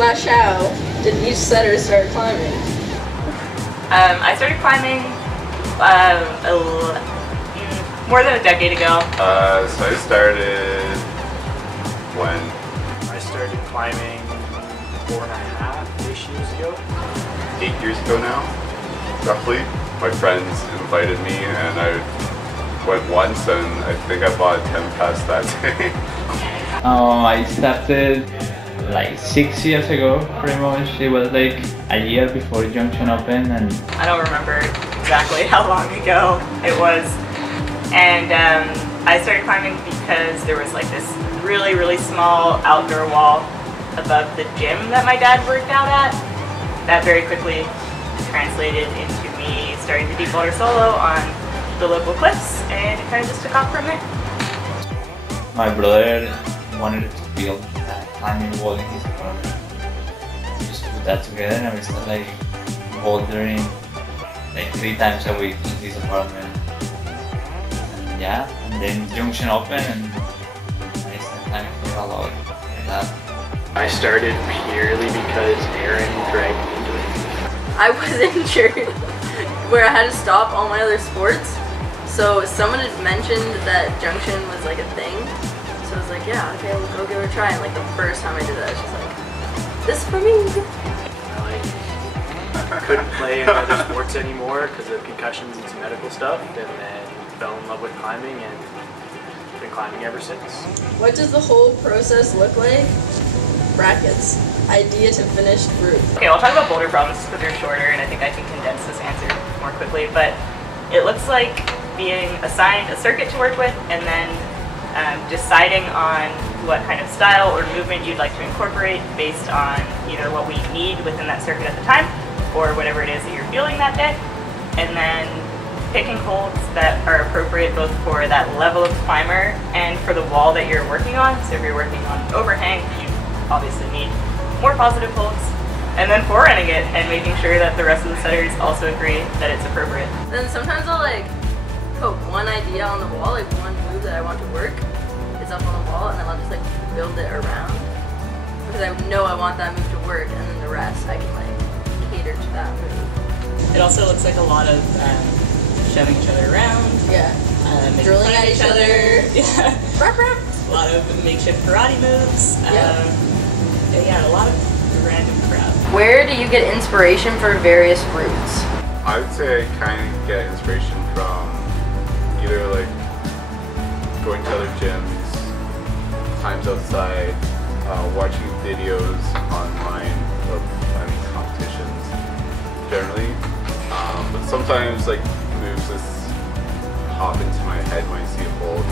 how did each setter start climbing? I started climbing more than a decade ago. So I started when? I started climbing 4.5-ish years ago. 8 years ago now, roughly. My friends invited me and I went once and I think I bought 10 pass that day. I started like 6 years ago, pretty much. It was like a year before Junction opened, and I don't remember exactly how long ago it was. And I started climbing because there was like this really small outdoor wall above the gym that my dad worked out at. That very quickly translated into me starting the deep water solo on the local cliffs, and it kind of just took off from there. my brother wanted to build a climbing wall in his apartment. We just put that together and we started like bouldering like 3 times a week in his apartment. And yeah, and then Junction opened and I started climbing here a lot like that. I started purely because Aaron dragged me into it. I was injured where I had to stop all my other sports. So someone had mentioned that Junction was like a thing. So I was like, yeah, okay, we'll go give it a try. And like the first time I did that, I was just like, this is for me. I couldn't play in other sports anymore because of concussions and some medical stuff, and then fell in love with climbing and been climbing ever since. What does the whole process look like? Brackets. Idea to finished route. Okay, I'll talk about boulder problems because they're shorter and I think I can condense this answer more quickly, but it looks like being assigned a circuit to work with and then deciding on what kind of style or movement you'd like to incorporate based on either what we need within that circuit at the time or whatever it is that you're feeling that day, and then picking holds that are appropriate both for that level of climber and for the wall that you're working on. So if you're working on an overhang, you obviously need more positive holds, and then forerunning it and making sure that the rest of the setters also agree that it's appropriate. Then sometimes I'll like put one idea on the wall, like one move that I want to work is up on the wall, and then I'll just like build it around because I know I want that move to work, and then the rest I can like cater to that move. It also looks like a lot of shoving each other around. Yeah. Making Drilling fun of at each other. Yeah. Rap, rap. A lot of makeshift karate moves. And yeah, a lot of random crap. Where do you get inspiration for various routes? I would say I kind of get inspiration from either like going to other gyms, times outside, watching videos online of competitions generally, but sometimes like moves just hop into my head when I see a hold.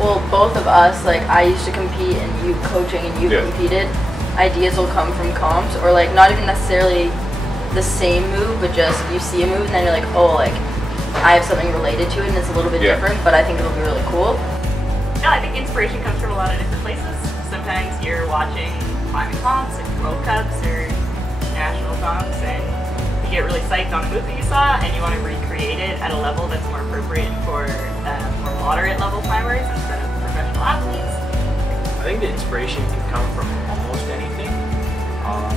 Well, both of us, like I used to compete and you coaching and you competed. Ideas will come from comps, or like not even necessarily the same move, but just you see a move and then you're like, oh, like I have something related to it and it's a little bit different, but I think it'll be really cool. No, I think inspiration comes from a lot of different places. Sometimes you're watching climbing comps, like World Cups or national comps, and you get really psyched on a move that you saw and you want to recreate it at a level that's more appropriate for more moderate level climbers instead of professional athletes. I think the inspiration can come from almost anything.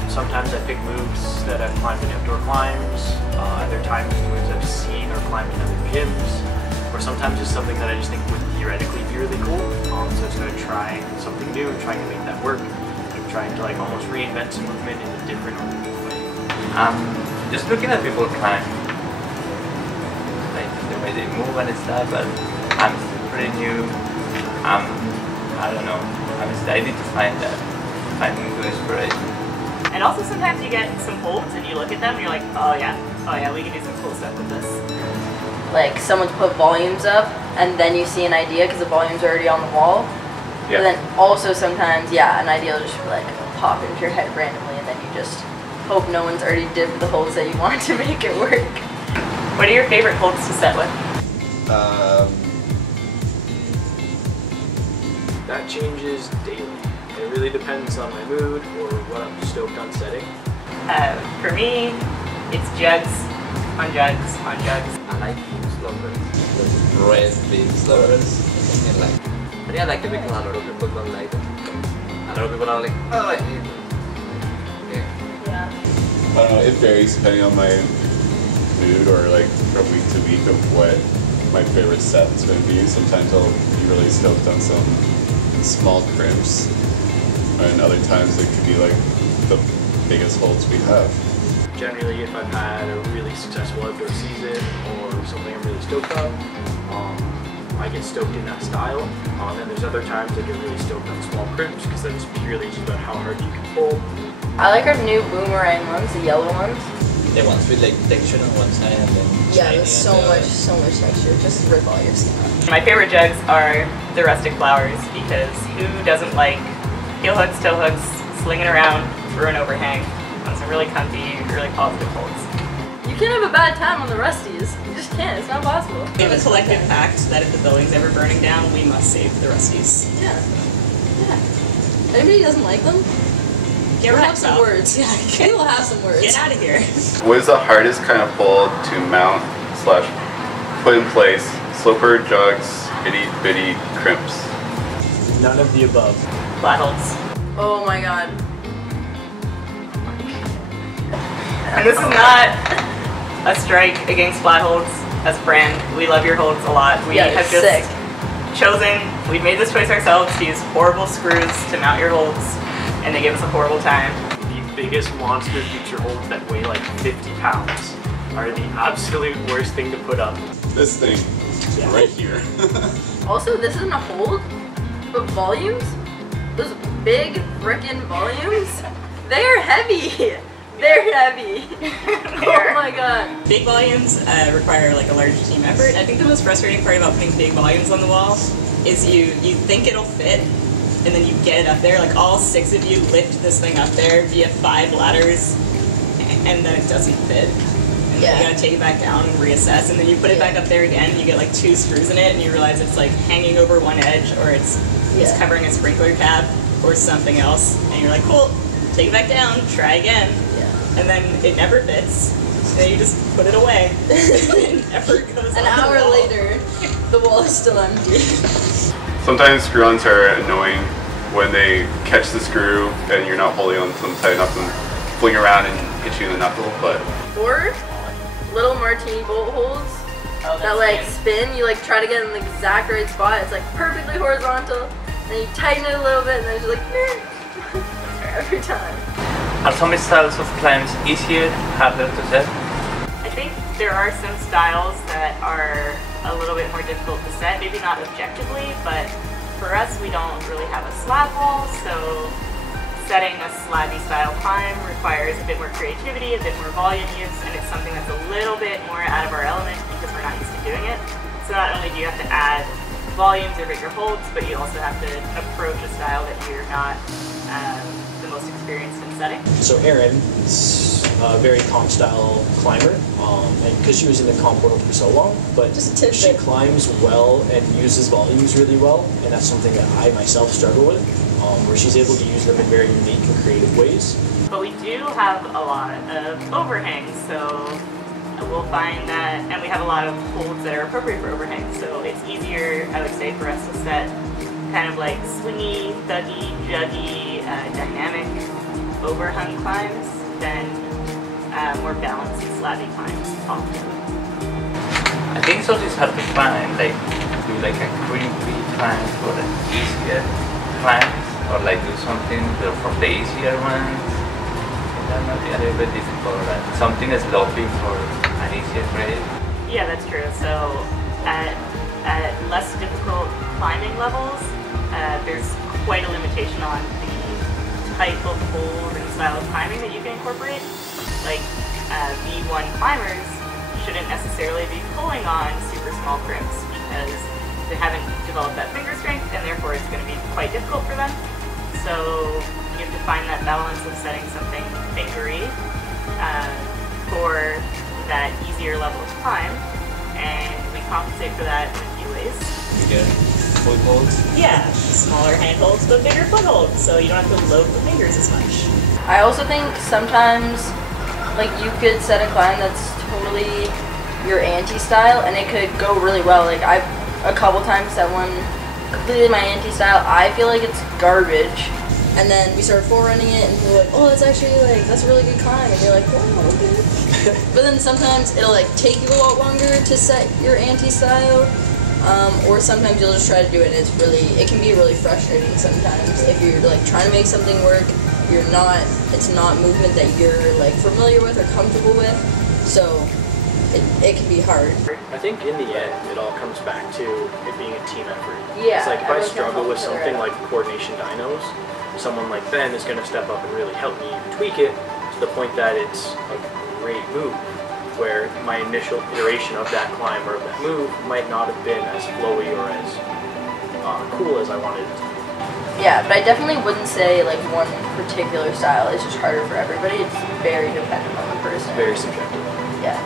Sometimes I pick moves that I've climbed in outdoor climbs, other times moves I've seen or climbed in other gyms, or sometimes it's something that I just think would theoretically be really cool. So it's going to try something new and trying to make that work. I'm trying to like almost reinvent some movement in a different or new way. Just looking at people climb, like the way they move and stuff, but I'm still pretty new. I don't know, I'm excited to find good inspiration. And also sometimes you get some holds and you look at them and you're like, oh yeah, we can do some cool stuff with this. Like someone's put volumes up and then you see an idea because the volume's already on the wall. Yeah. But then also sometimes, an idea will just like pop into your head randomly and then you just hope no one's already dipped the holds that you want to make it work. What are your favorite holds to set with? That changes daily. It really depends on my mood or what I'm stoked on setting. For me, it's jugs on jugs on jugs. I like being slowers, the rest being slowers, and like, but yeah, I like it because a lot of people don't like it. A lot of people are like, oh, I hate it. I don't know, it varies depending on my mood or like from week to week of what my favorite set is going to be. Sometimes I'll be really stoked on some small crimps, and other times it could be like the biggest holds we have. Generally, if I've had a really successful outdoor season or something I'm really stoked on, I get stoked in that style. And there's other times I get really stoked on small crimps because then it's purely just about how hard you can pull. I like our new boomerang ones, the yellow ones. The ones with like texture on one side and then Yeah, there's so much texture. Just rip all your skin off. My favorite jugs are the rustic flowers because who doesn't like heel hooks, toe hooks, slinging around through an overhang on some really comfy, really positive holds. You can't have a bad time on the Rusties. You just can't. It's not possible. We have a collective pact that if the building's ever burning down, we must save the Rusties. Yeah. Yeah. Anybody doesn't like them? Get We'll have some words. Yeah, we will have some words. Get out of here. What is the hardest kind of hold to mount / put in place? Sloper, jugs, itty bitty crimps. None of the above. Flat holds. Oh my god. And this is not a strike against flat holds as a brand. We love your holds a lot. We have just we've made this choice ourselves to use horrible screws to mount your holds, and they give us a horrible time. The biggest monster feature holds that weigh like 50 pounds are the absolute worst thing to put up. This thing, right here. Also, this isn't a hold, but volumes, those big frickin' volumes, they are heavy. They're heavy. Oh my god. Big volumes require like a large team effort. I think the most frustrating part about putting big volumes on the wall is you think it'll fit, and then you get it up there. Like all 6 of you lift this thing up there via 5 ladders, and then it doesn't fit. And then you gotta take it back down and reassess, and then you put it back up there again, and you get like 2 screws in it, and you realize it's like hanging over one edge, or it's covering a sprinkler cap, or something else, and you're like, cool, take it back down, try again. And then it never fits, and then you just put it away. It never goes An hour later, the wall is still empty. Sometimes screw-ons are annoying when they catch the screw and you're not holding on to them tight enough and fling around and hit you in the knuckle, but... Or little martini bolt holds that like spin, you like try to get in the exact right spot, it's like perfectly horizontal, and then you tighten it a little bit and then it's just like, every time. Are some styles of climbs easier, harder to set? I think there are some styles that are a little bit more difficult to set, maybe not objectively, but for us we don't really have a slab wall, so setting a slabby style climb requires a bit more creativity, a bit more volume use, and it's something that's a little bit more out of our element because we're not used to doing it. So not only do you have to add volumes or bigger holds, but you also have to approach a style that you're not the most experienced in setting. So Erin is a very comp style climber, and because she was in the comp world for so long, but she climbs well and uses volumes really well, and that's something that I myself struggle with, where she's able to use them in very unique and creative ways. But we do have a lot of overhangs, so we'll find that, and we have a lot of holds that are appropriate for overhangs, so it's easier, I would say, for us to set kind of like swingy, thuggy, juggy, dynamic overhung climbs than more balanced, slabby climbs often. I think it's also hard to find, like, do like a crimpy climb for the easier climbs, or like do something for the easier ones. That might be a little bit difficult, right? Something is sloppy for an easier grade. Yeah, that's true. So at less difficult climbing levels, there's quite a limitation on the type of hold and style of climbing that you can incorporate. Like V1 climbers shouldn't necessarily be pulling on super small crimps because they haven't developed that finger strength, and therefore it's going to be quite difficult for them. So you have to find that balance of setting something fingery for that easier level of climb, and we compensate for that in a few ways. Bigger footholds? Yeah, smaller handholds but bigger footholds, so you don't have to load the fingers as much. I also think sometimes, like, you could set a climb that's totally your anti-style and it could go really well. Like, I've a couple times set one completely my anti-style. I feel like it's garbage, And then we started forerunning it, and people were like, oh, that's actually, like, that's a really good climb. And you're like, wow, okay. But then sometimes it'll, like, take you a lot longer to set your anti-style. Or sometimes you'll just try to do it, and it can be really frustrating sometimes. If you're, like, trying to make something work, it's not movement that you're, like, familiar with or comfortable with. So it can be hard. I think in the end, it all comes back to it being a team effort. Yeah. It's like if I struggle with something like coordination dynos, someone like Ben is going to step up and really help me tweak it to the point that it's a great move, where my initial iteration of that climb or of that move might not have been as flowy or as cool as I wanted it to be. Yeah, but I definitely wouldn't say like one particular style is just harder for everybody. It's very dependent on the person. Very subjective. Yeah.